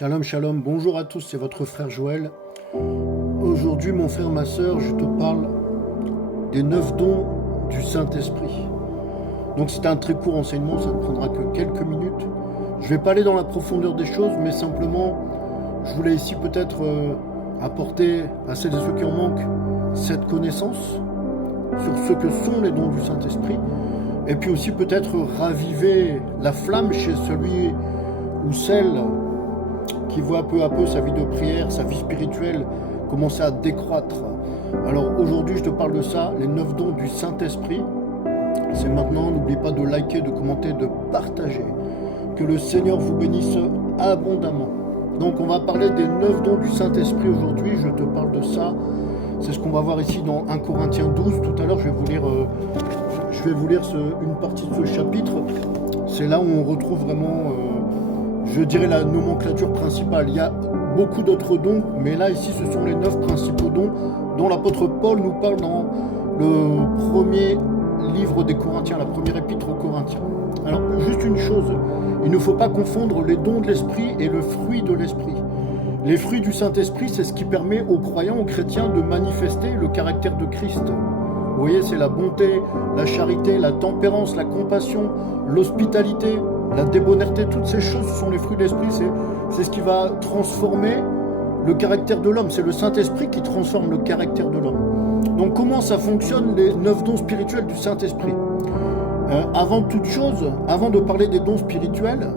Shalom, shalom, bonjour à tous, c'est votre frère Joël. Aujourd'hui, mon frère, ma soeur, je te parle des 9 dons du Saint-Esprit. Donc c'est un très court enseignement, ça ne prendra que quelques minutes. Je ne vais pas aller dans la profondeur des choses, mais simplement, je voulais ici peut-être apporter à celles et ceux qui en manquent cette connaissance sur ce que sont les dons du Saint-Esprit, et puis aussi peut-être raviver la flamme chez celui ou celle qui voit peu à peu sa vie de prière, sa vie spirituelle commencer à décroître. Alors aujourd'hui, je te parle de ça, les 9 dons du Saint-Esprit. C'est maintenant, n'oublie pas de liker, de commenter, de partager. Que le Seigneur vous bénisse abondamment. Donc on va parler des 9 dons du Saint-Esprit aujourd'hui, je te parle de ça. C'est ce qu'on va voir ici dans 1 Corinthiens 12. Tout à l'heure, je vais vous lire une partie de ce chapitre. C'est là où on retrouve vraiment... je dirais la nomenclature principale. Il y a beaucoup d'autres dons, mais là, ici, ce sont les 9 principaux dons dont l'apôtre Paul nous parle dans le premier livre des Corinthiens, la première épître aux Corinthiens. Alors, juste une chose, il ne faut pas confondre les dons de l'Esprit et le fruit de l'Esprit. Les fruits du Saint-Esprit, c'est ce qui permet aux croyants, aux chrétiens, de manifester le caractère de Christ. Vous voyez, c'est la bonté, la charité, la tempérance, la compassion, l'hospitalité, la débonnaire, toutes ces choses sont les fruits de l'Esprit, c'est ce qui va transformer le caractère de l'homme. C'est le Saint-Esprit qui transforme le caractère de l'homme. Donc comment ça fonctionne les 9 dons spirituels du Saint-Esprit ? Avant toute chose, avant de parler des dons spirituels,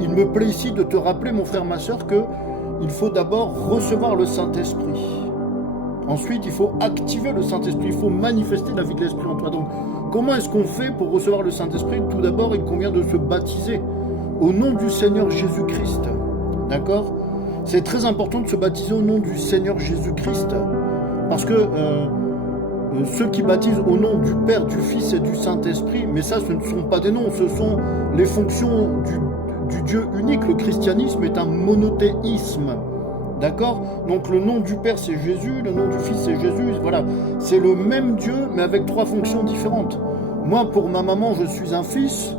il me plaît ici de te rappeler, mon frère, ma soeur, qu'il faut d'abord recevoir le Saint-Esprit. Ensuite, il faut activer le Saint-Esprit, il faut manifester la vie de l'Esprit en toi. Donc, comment est-ce qu'on fait pour recevoir le Saint-Esprit ? Tout d'abord, il convient de se baptiser au nom du Seigneur Jésus-Christ. D'accord ? C'est très important de se baptiser au nom du Seigneur Jésus-Christ, parce que ceux qui baptisent au nom du Père, du Fils et du Saint-Esprit, mais ça, ce ne sont pas des noms, ce sont les fonctions du Dieu unique. Le christianisme est un monothéisme. D'accord ? Donc le nom du Père c'est Jésus, le nom du Fils c'est Jésus, voilà. C'est le même Dieu mais avec 3 fonctions différentes. Moi pour ma maman je suis un fils,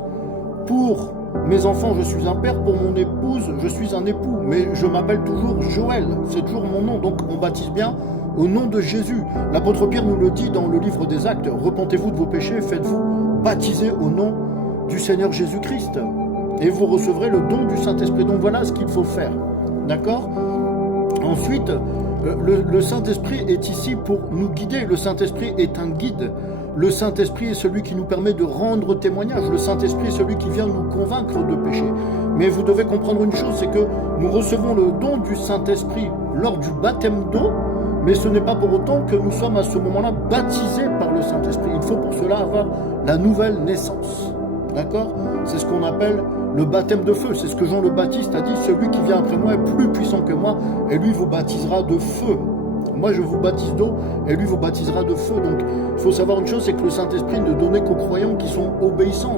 pour mes enfants je suis un père, pour mon épouse je suis un époux. Mais je m'appelle toujours Joël, c'est toujours mon nom, donc on baptise bien au nom de Jésus. L'apôtre Pierre nous le dit dans le livre des Actes, repentez-vous de vos péchés, faites-vous baptiser au nom du Seigneur Jésus-Christ. Et vous recevrez le don du Saint-Esprit. Donc voilà ce qu'il faut faire. D'accord ? Ensuite, le Saint-Esprit est ici pour nous guider. Le Saint-Esprit est un guide. Le Saint-Esprit est celui qui nous permet de rendre témoignage. Le Saint-Esprit est celui qui vient nous convaincre de péché. Mais vous devez comprendre une chose, c'est que nous recevons le don du Saint-Esprit lors du baptême d'eau, mais ce n'est pas pour autant que nous sommes à ce moment-là baptisés par le Saint-Esprit. Il faut pour cela avoir la nouvelle naissance. D'accord ? C'est ce qu'on appelle le baptême de feu. C'est ce que Jean le Baptiste a dit, celui qui vient après moi est plus puissant que moi, et lui vous baptisera de feu. Moi je vous baptise d'eau, et lui vous baptisera de feu. Donc il faut savoir une chose, c'est que le Saint-Esprit ne donnait qu'aux croyants qui sont obéissants.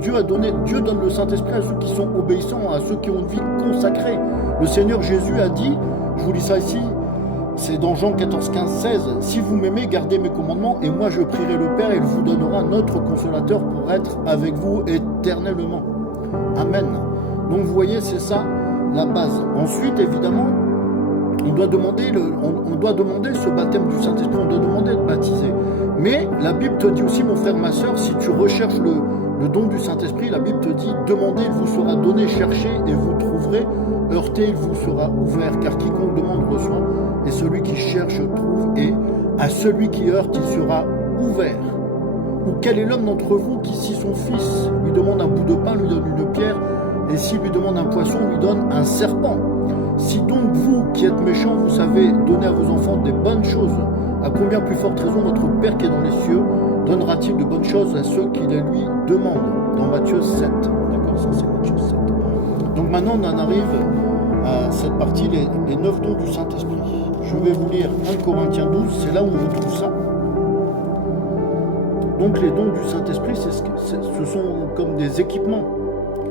Dieu donne le Saint-Esprit à ceux qui sont obéissants, à ceux qui ont une vie consacrée. Le Seigneur Jésus a dit, je vous lis ça ici, c'est dans Jean 14, 15, 16. « Si vous m'aimez, gardez mes commandements, et moi je prierai le Père, et il vous donnera un autre consolateur pour être avec vous éternellement. » Amen. Donc vous voyez, c'est ça la base. Ensuite, évidemment, on doit demander ce baptême du Saint-Esprit, on doit demander de baptiser. Mais la Bible te dit aussi, mon frère, ma soeur, si tu recherches le don du Saint-Esprit, la Bible te dit, demandez, il vous sera donné, cherchez, et vous trouverez, heurtez, il vous sera ouvert, car quiconque demande reçoit, et celui qui cherche trouve, et à celui qui heurte, il sera ouvert. Ou quel est l'homme d'entre vous qui, si son fils lui demande un bout de pain, lui donne une pierre, et s'il lui demande un poisson, lui donne un serpent? Si donc vous, qui êtes méchants, vous savez donner à vos enfants des bonnes choses, à combien plus forte raison votre Père qui est dans les cieux donnera-t-il de bonnes choses à ceux qui les lui demandent? Dans Matthieu 7. D'accord, ça c'est Matthieu 7. Donc maintenant on en arrive à cette partie, les 9 dons du Saint-Esprit. Je vais vous lire 1 Corinthiens 12, c'est là où on retrouve ça. Donc les dons du Saint-Esprit, ce sont comme des équipements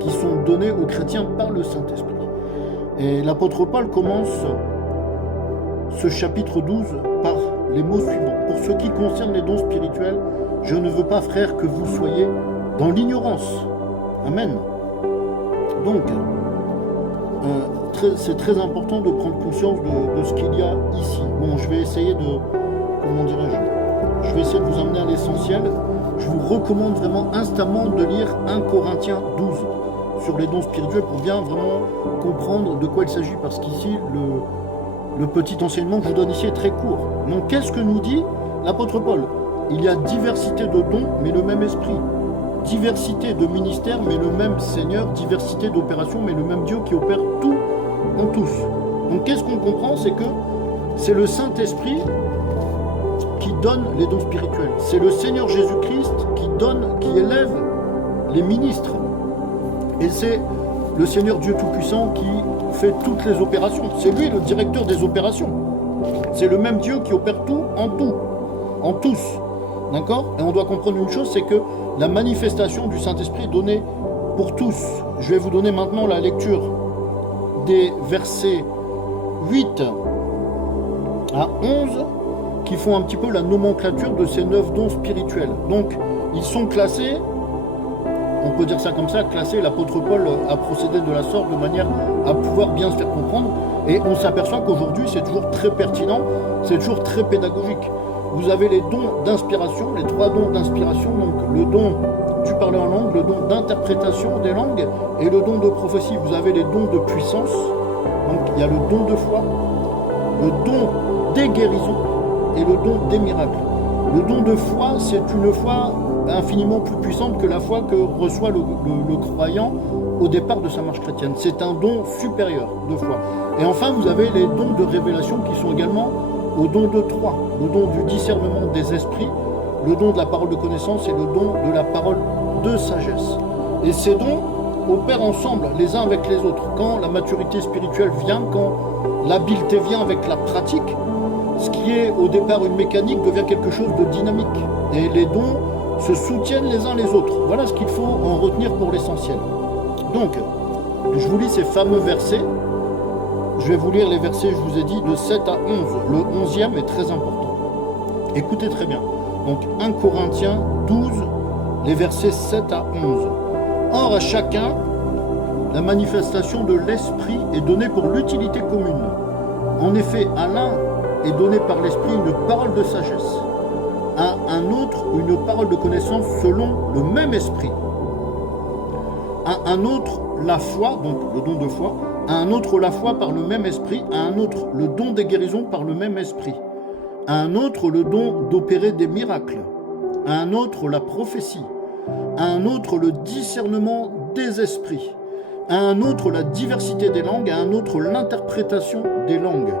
qui sont donnés aux chrétiens par le Saint-Esprit. Et l'apôtre Paul commence ce chapitre 12 par les mots suivants. Pour ce qui concerne les dons spirituels, je ne veux pas, frères, que vous soyez dans l'ignorance. Amen. Donc, c'est très important de prendre conscience de ce qu'il y a ici. Bon, je vais essayer de... Comment dirais-je? Je vais essayer de vous emmener à l'essentiel. Je vous recommande vraiment instamment de lire 1 Corinthiens 12 sur les dons spirituels pour bien vraiment comprendre de quoi il s'agit. Parce qu'ici, le petit enseignement que je vous donne ici est très court. Donc, qu'est-ce que nous dit l'apôtre Paul? Il y a diversité de dons, mais le même esprit. Diversité de ministères, mais le même Seigneur. Diversité d'opérations, mais le même Dieu qui opère tout en tous. Donc qu'est-ce qu'on comprend? C'est que c'est le Saint-Esprit qui donne les dons spirituels. C'est le Seigneur Jésus-Christ qui donne, qui élève les ministres. Et c'est le Seigneur Dieu Tout-Puissant qui fait toutes les opérations. C'est lui le directeur des opérations. C'est le même Dieu qui opère tout, en tous. D'accord? Et on doit comprendre une chose, c'est que la manifestation du Saint-Esprit est donnée pour tous. Je vais vous donner maintenant la lecture des versets 8 à 11 qui font un petit peu la nomenclature de ces 9 dons spirituels. Donc, ils sont classés, on peut dire ça comme ça, classés, l'apôtre Paul a procédé de la sorte de manière à pouvoir bien se faire comprendre. Et on s'aperçoit qu'aujourd'hui, c'est toujours très pertinent, c'est toujours très pédagogique. Vous avez les dons d'inspiration, les 3 dons d'inspiration, donc le don du parler en langue, le don d'interprétation des langues et le don de prophétie. Vous avez les dons de puissance, donc il y a le don de foi, le don des guérisons et le don des miracles. Le don de foi, c'est une foi infiniment plus puissante que la foi que reçoit le croyant au départ de sa marche chrétienne. C'est un don supérieur de foi. Et enfin, vous avez les dons de révélation qui sont également au don de 3, le don du discernement des esprits, le don de la parole de connaissance et le don de la parole de sagesse. Et ces dons opèrent ensemble les uns avec les autres. Quand la maturité spirituelle vient, quand l'habileté vient avec la pratique, ce qui est au départ une mécanique devient quelque chose de dynamique. Et les dons se soutiennent les uns les autres. Voilà ce qu'il faut en retenir pour l'essentiel. Donc, je vous lis ces fameux versets. Je vais vous lire les versets, je vous ai dit, de 7 à 11. Le 11e est très important. Écoutez très bien. Donc 1 Corinthiens 12, les versets 7 à 11. Or, à chacun, la manifestation de l'Esprit est donnée pour l'utilité commune. En effet, à l'un est donnée par l'Esprit une parole de sagesse, à un autre une parole de connaissance selon le même Esprit, à un autre la foi, donc le don de foi, à un autre la foi par le même esprit, à un autre le don des guérisons par le même esprit, à un autre le don d'opérer des miracles, à un autre la prophétie, à un autre le discernement des esprits, à un autre la diversité des langues, à un autre l'interprétation des langues.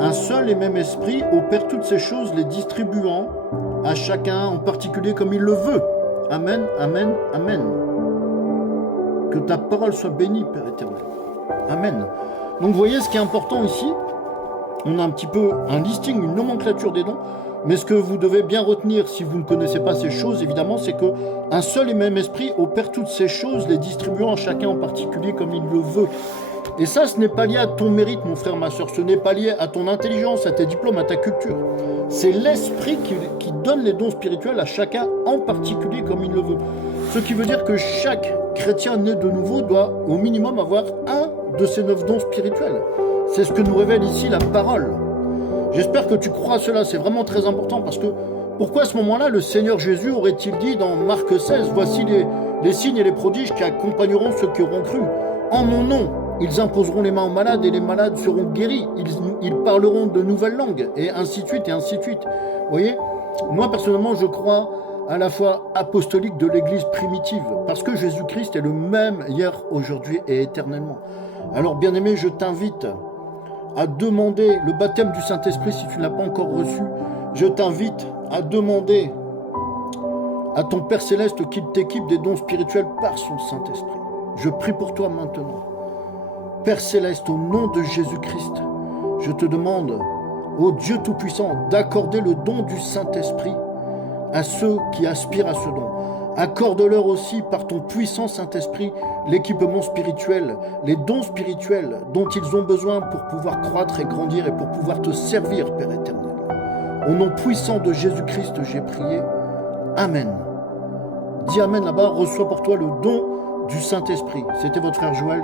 Un seul et même esprit opère toutes ces choses, les distribuant à chacun en particulier comme il le veut. Amen, amen, amen. Que ta parole soit bénie, Père éternel. Amen. Donc vous voyez ce qui est important ici, on a un petit peu un listing, une nomenclature des dons, mais ce que vous devez bien retenir si vous ne connaissez pas ces choses, évidemment, c'est que un seul et même esprit opère toutes ces choses, les distribuant à chacun en particulier comme il le veut. Et ça, ce n'est pas lié à ton mérite, mon frère, ma soeur, ce n'est pas lié à ton intelligence, à tes diplômes, à ta culture. C'est l'esprit qui donne les dons spirituels à chacun en particulier comme il le veut. Ce qui veut dire que chaque chrétien né de nouveau doit au minimum avoir un de ces 9 dons spirituels. C'est ce que nous révèle ici la parole. J'espère que tu crois à cela, c'est vraiment très important parce que pourquoi à ce moment-là le Seigneur Jésus aurait-il dit dans Marc 16, voici les signes et les prodiges qui accompagneront ceux qui auront cru. En mon nom, ils imposeront les mains aux malades et les malades seront guéris. Ils parleront de nouvelles langues et ainsi de suite et ainsi de suite. Vous voyez, moi personnellement je crois à la foi apostolique de l'Église primitive parce que Jésus-Christ est le même hier, aujourd'hui et éternellement. Alors bien aimé, je t'invite à demander le baptême du Saint-Esprit si tu ne l'as pas encore reçu. Je t'invite à demander à ton Père Céleste qu'il t'équipe des dons spirituels par son Saint-Esprit. Je prie pour toi maintenant. Père Céleste, au nom de Jésus-Christ, je te demande, ô Dieu Tout-Puissant, d'accorder le don du Saint-Esprit à ceux qui aspirent à ce don. Accorde-leur aussi par ton puissant Saint-Esprit l'équipement spirituel, les dons spirituels dont ils ont besoin pour pouvoir croître et grandir et pour pouvoir te servir, Père éternel. Au nom puissant de Jésus-Christ, j'ai prié. Amen. Dis Amen là-bas, reçois pour toi le don du Saint-Esprit. C'était votre frère Joël.